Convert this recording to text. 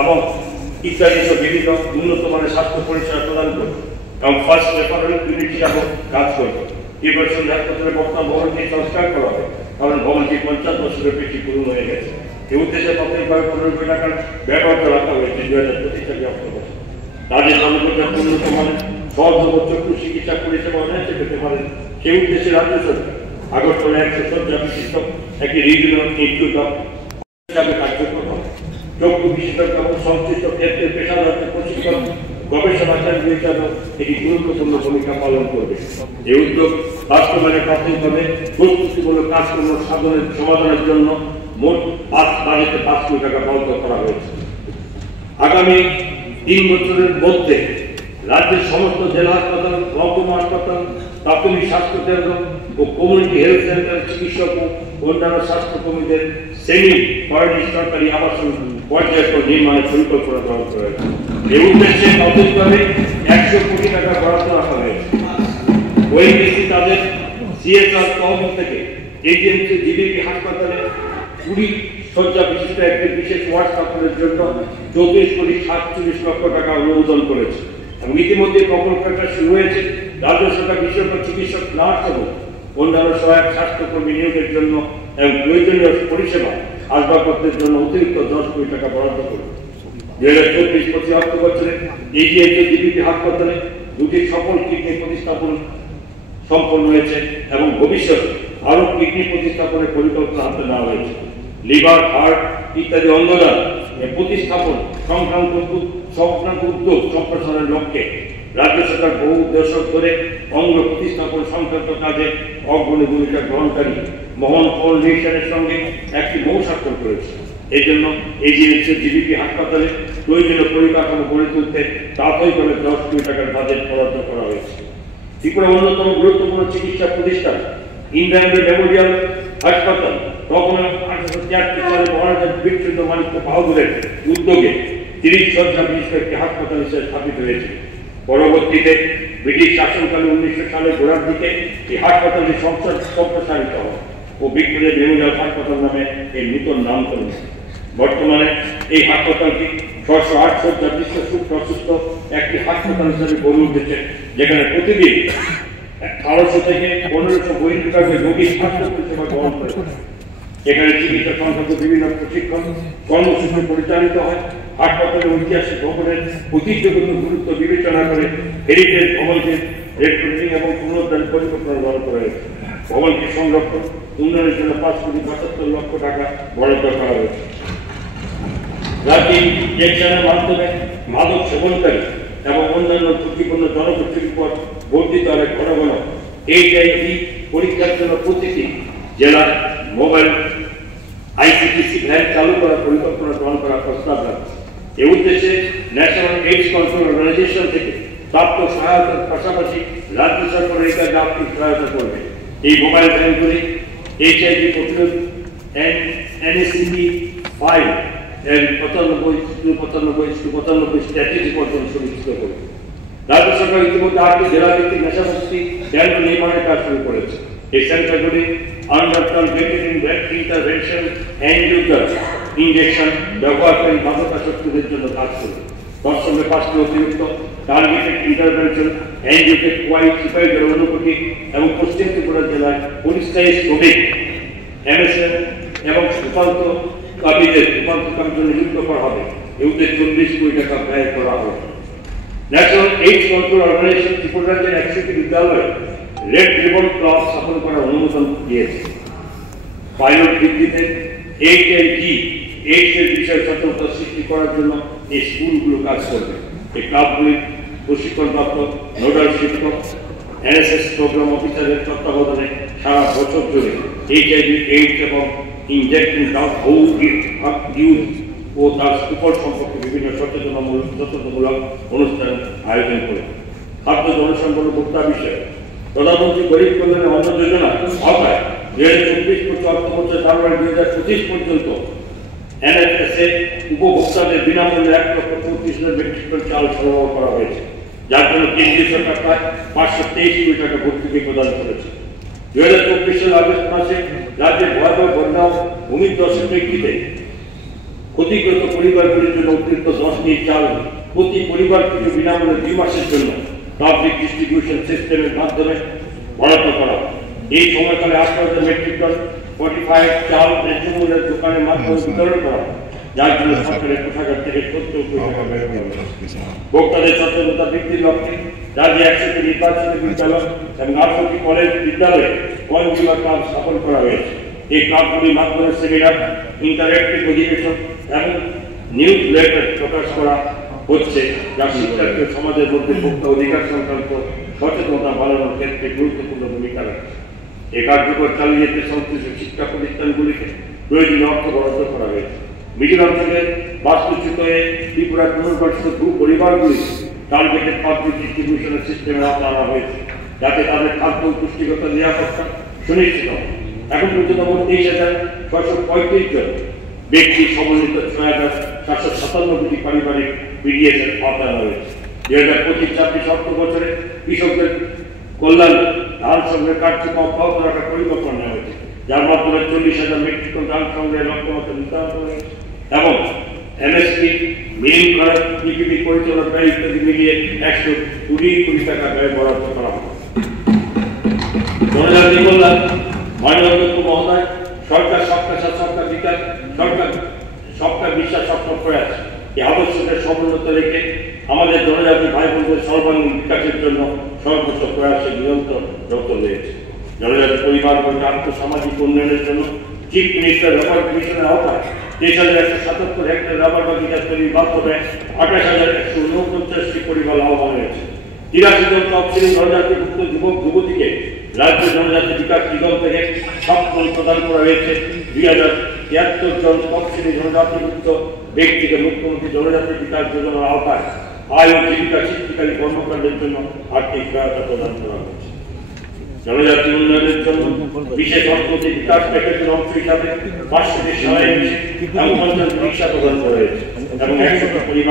এবং ইত্যাদি সব বিভিন্ন উন্নত মানের স্বাস্থ্য পরিষেবা প্রদান করবে এবং ফার্স্ট রেফারেল ইউনিট হিসাবে কাজ করবে। প্রিপারেশন হাসপাতালের বর্তমান ভবনটি সংস্কার করা হবে, কারণ ভবনটি 50 বছরের বেশি পুরনো হয়ে গেছে। এই উদ্দেশ্যে প্রাথমিকভাবে 15 কোটি টাকার ব্যবহার রাখা হয়েছে 2025 সালে অক্টোবর। তাদের জনগণের উন্নত মানের সহজলভ্য চক্ষু চিকিৎসা পরিষেবা অনায়াসে পেতে পারেন। সেই উদ্দেশ্যে রাজ্য সরকার আগরতলা 100 শয্যা বিশিষ্ট একটি রিজিওনাল ইনস্টিটিউট হিসাবে কার্যক্রম হবে। চক্ষু বিশেষজ্ঞ এবং সংশ্লিষ্ট ক্ষেত্রে পেশাদারদের প্রশিক্ষণ গবেষণা কেন্দ্র হিসাবে একটি গুরুত্বপূর্ণ ভূমিকা পালন করবে। এই উদ্যোগ বাস্তবায়নে প্রাথমিকভাবে প্রস্তুতিমূলক কাজকর্ম সমাধানের জন্য মোট বাজেটে 5 কোটি টাকা বরাদ্দ করা হয়েছে। আগামী 3 বছরের মধ্যে রাজ্যের সমস্ত জেলা হাসপাতাল, মহকুমা হাসপাতাল, প্রাথমিক স্বাস্থ্য কেন্দ্র ও কমিউনিটি হেলথ সেন্টার চিকিৎসক ও অন্যান্য স্বাস্থ্য কর্মীদের সেমি কর্মী সরকারি আবাসন পর্যাপ্ত নির্মাণের পরিকল্পনা গ্রহণ করা হয়েছে। এই উদ্দেশ্যে প্রাথমিকভাবে 100 কোটি টাকা বরাদ্দ রাখা হয়েছে। ওএনজিসি তাদের সিএসআর তহবিল থেকে এজিএমসি জিবিপি হাসপাতালে 20 শয্যা বিশিষ্ট একটি বিশেষ ওয়ার্ড স্থাপনের জন্য 34 কোটি 47 লক্ষ টাকা অনুমোদন করেছে এবং ইতিমধ্যে প্রকল্পটা শুরু হয়েছে। রাজ্য সরকার বিশেষজ্ঞ চিকিৎসক, নার্স এবং অন্যান্য সহায়ক স্বাস্থ্যকর্মী নিয়োগের জন্য এবং প্রয়োজনীয় পরিষেবা আসবাবপত্রের জন্য অতিরিক্ত 10 কোটি টাকা বরাদ্দ করবে। 2024-25 অর্থ বছরে এজিএমসি জিবিপি হাসপাতালে 2টি সফল কিডনি প্রতিস্থাপন সম্পন্ন হয়েছে এবং ভবিষ্যতে আরো কিডনি প্রতিস্থাপনের পরিকল্পনা হাতে নেওয়া হয়েছে। লিভার, হার্ট ইত্যাদি অঙ্গদান প্রতিস্থাপন সংক্রান্ত উদ্যোগ সম্প্রসারণের লক্ষ্যে রাজ্য সরকার বহু দশক ধরে অঙ্গ প্রতিস্থাপন সংক্রান্ত কাজে অগ্রণী ভূমিকা গ্রহণকারী মোহন ফাউন্ডেশনের সঙ্গে একটি মৌ স্বাক্ষর করেছে। এই জন্য এজিএমসি জিবিপি হাসপাতালে প্রয়োজনীয় পরিকাঠামো গড়ে তুলতে প্রাথমিকভাবে 10 কোটি টাকার বাজেট বরাদ্দ করা হয়েছে। ত্রিপুরা অন্যতম গুরুত্বপূর্ণ চিকিৎসা প্রতিষ্ঠান ইন্দিরা গান্ধী মেমোরিয়াল হাসপাতাল তখন 1873 সালে মহারাজা বীরচন্দ্র মানিক্য বাহাদুরের উদ্যোগে 30 শয্যা বিশিষ্ট একটি হাসপাতাল হিসেবে স্থাপিত হয়েছে। পরবর্তীতে ব্রিটিশ শাসনকালে 1900 সালের গোড়ার দিকে এই হাসপাতালটি সম্প্রসারিত হয় ও ভিক্টোরিয়া মেমোরিয়াল হাসপাতাল নামে এর নতুন নামকরণ। বর্তমানে এই হাসপাতালটি 608 শয্যা বিশিষ্ট সুপ্রশস্ত একটি হাসপাতাল হিসেবে গড়ে উঠেছে, যেখানে প্রতিদিন 1800 থেকে 1500 বহির্বিভাগের রোগী স্বাস্থ্য পরিষেবা গ্রহণ করে। এখানে চিকিৎসা সংক্রান্ত বিভিন্ন প্রশিক্ষণ কর্মসূচি পরিচালিত হয়। হাসপাতালের ঐতিহাসিক ভবনের ঐতিহ্যগত গুরুত্ব বিবেচনা করে হেরিটেজ ভবনকে রেট্রোফিটিং এবং পুনরুদ্ধারের পরিকল্পনা গ্রহণ করা হয়েছে। ভবনটি সংরক্ষণ উন্নয়নের জন্য 5 কোটি 75 লক্ষ টাকা বরাদ্দ করা হয়েছে। রাজ্যে ইনজেকশনের মাধ্যমে মাদক সেবনকারী এবং অন্যান্য ঝুঁকিপূর্ণ জনগোষ্ঠীর উপর বর্ধিত হারে ঘন ঘন এইচআইভি পরীক্ষার জন্য প্রতিটি জেলার মোবাইল আইসিটিসি ভ্যান চালু করার পরিকল্পনা গ্রহণ করার প্রস্তাব রাখছে। এই উদ্দেশ্যে ন্যাশনাল এইডস কন্ট্রোল অর্গানাইজেশন থেকে প্রাপ্ত সহায়তার পাশাপাশি রাজ্য সরকার এই কাজে আর্থিক সহায়তা করবে। এই মোবাইল ভ্যানগুলি এইচআইভি প্রতিরোধ এনএসিপি 5 এর 95 স্ট্র্যাটেজি পর্যন্ত সুনিশ্চিত করবে। রাজ্য সরকার ইতিমধ্যে 8টি জেলাভিত্তিক নেশামুক্তি কেন্দ্র নির্মাণের কাজ শুরু করেছে। এই সেন্টারগুলি under targeted intervention and user injection ব্যবহারকারী মাদকাসক্তদের জন্য কাজ করবে। তৎসঙ্গে 5টি অতিরিক্ত টার্গেটেড ইন্টারভেনশন এন্ড ইউজার কোয়াই সিপাহীদের অনুভূতি এবং পশ্চিম ত্রিপুরা জেলায় পরিষ্কারী শ্রমিক এমএসএন এবং সুপান্ত কর্মীদের রূপান্তরের জন্য নিযুক্ত করা হবে। এই উদ্দেশ্যে 40 কোটি টাকা ব্যয় করা হবে। National AIDS control organisation Tripura রাজ্যের 100টি বিদ্যালয়ে রেড রিবন ক্লাব স্থাপন করার অনুমোদন দিয়েছে। পাইলট ভিত্তিতে এইডস এর বিষয়ে সচেতনতা সৃষ্টি করার জন্য এই স্কুলগুলো কাজ করবে। এই ক্লাবগুলি প্রশিক্ষণপ্রাপ্ত নোডাল শিক্ষক, এনএসএস প্রোগ্রাম অফিসারের তত্ত্বাবধানে সারা বছর ধরে এইচআইভি, এইডস এবং ইনজেকশন ইউজ ও তার সুফল সম্পর্কে বিভিন্ন সচেতনতামূলক অনুষ্ঠান আয়োজন করে। খাদ্য জনসংখ্যা ভোক্তা বিষয়ে প্রধানমন্ত্রী গরিব কল্যাণ অন্ন যোজনা আওতায় 2024 অর্থ বছর জানুয়ারি 2025 পর্যন্ত এনএফএসএ উপভোক্তাদের বিনামূল্যে 1,35,000 মেট্রিক টন চাল সরবরাহ করা হয়েছে, যার জন্য কেন্দ্রীয় সরকার প্রায় 523 কোটি টাকা ভর্তুকি প্রদান করেছে। 2024 সালের আগস্ট মাসে রাজ্যে ভয়াবহ বন্যা ভূমিধ্বসের প্রেক্ষিতে ক্ষতিগ্রস্ত পরিবারগুলির জন্য অতিরিক্ত 10 কেজি চাল প্রতি পরিবার থেকে বিনামূল্যে 2 মাসের জন্য পাবলিক ডিস্ট্রিবিউশন সিস্টেমের মাধ্যমে বরাদ্দ করা। এই সময়কালে 18,000 মেট্রিক টন 45 চাল ন্যায্য মূল্যের দোকানের মাধ্যমে বিতরণ করা, যার জন্য সরকারের কোষাগার থেকে 70 কোটি টাকা ব্যয় করা হয়েছে। ভোক্তাদের সচেতনতা বৃদ্ধির লক্ষ্যে রাজ্যে 100টি নির্বাচিত বিদ্যালয় এবং 18টি কলেজ বিদ্যালয়ে কনজিউমার ক্লাব স্থাপন করা হয়েছে। এই ক্লাবগুলির মাধ্যমে সেমিনার, ইন্টারেক্টিভ অধিবেশন এবং নিউজ লেটার প্রকাশ করা হচ্ছে, যা শিক্ষার্থী সমাজের মধ্যে ভোক্তা অধিকার সংক্রান্ত সচেতনতা বাড়ানোর ক্ষেত্রে গুরুত্বপূর্ণ ভূমিকা রাখছে। এই কার্যক্রম চালিয়ে যেতে সংশ্লিষ্ট শিক্ষা প্রতিষ্ঠানগুলিকে প্রয়োজনীয় অর্থ বরাদ্দ করা হয়েছে। মিজোরাম থেকে বাস্তুচ্যুত হয়ে ত্রিপুরা পুনর্গঠিত ভূ পরিবারগুলি টার্গেটেড পাবলিক ডিস্ট্রিবিউশনের সিস্টেমে আনা হয়েছে, যাতে তাদের খাদ্য পুষ্টিগত নিরাপত্তা সুনিশ্চিত হয়। এখন পর্যন্ত 23,635 জন ব্যক্তি সমন্বিত 6,757টি পারিবারিক পিডিএসের আওতায় রয়েছে। 2025-26 অর্থ বছরে কৃষকদের কল্যাণ ধান সংগ্রহের কার্যক্রম অব্যাহত রাখার পরিকল্পনা নেওয়া হয়েছে, যার মাধ্যমে 40,000 মেট্রিক টন ধান সংগ্রহের লক্ষ্যমাত্রা নির্ধারণ করা হয়েছে এবং এমএসপি, মিলিং করা, পিপিপি পরিচালনা ব্যয় ইত্যাদি মিলিয়ে 120 কোটি টাকা ব্যয় বরাদ্দ করা হবে। জনজাতি কল্যাণ মাননীয় অধ্যক্ষ মহোদয়, সরকার সবকা সাথ সবকা বিকাশ, সরকার সবকা বিশ্বাস সবকা প্রয়াস এই আদর্শকে সমুন্নত রেখে আমাদের জনজাতি ভাই বোনদের সর্বাঙ্গীন বিকাশের জন্য সর্বোচ্চ প্রয়াসে নিরন্তর রত রয়েছে। জনজাতি পরিবারগুলোকে আর্থসামাজিক উন্নয়নের জন্য চিফ মিনিস্টার রাবার কমিশনের আওতায় 23,177 হেক্টর রাবার বাগিচা তৈরির মাধ্যমে 28,149টি পরিবার লাভবান হয়েছে। 83 জন তফসিলি জনজাতিভুক্ত যুবক যুবতীকে রাজ্য জনজাতি বিকাশ নিগম থেকে সম্মান প্রদান করা হয়েছে। 2073 জন তফসিলি জনজাতিভুক্ত ব্যক্তিকে মুখ্যমন্ত্রী জনজাতি বিকাশ যোজনার আওতায় আয় ও জীবিকা সৃষ্টিকারী কর্মকাণ্ডের জন্য আর্থিক সহায়তা প্রদান করা হয়েছে। জনজাতি উন্নয়নের জন্য বিশেষ অর্থনৈতিক বিকাশ প্যাকেজের অংশ হিসাবে 500টি সহায়ক এবং 50 রিক্সা প্রদান করা হয়েছে এবং 100টি পরিবার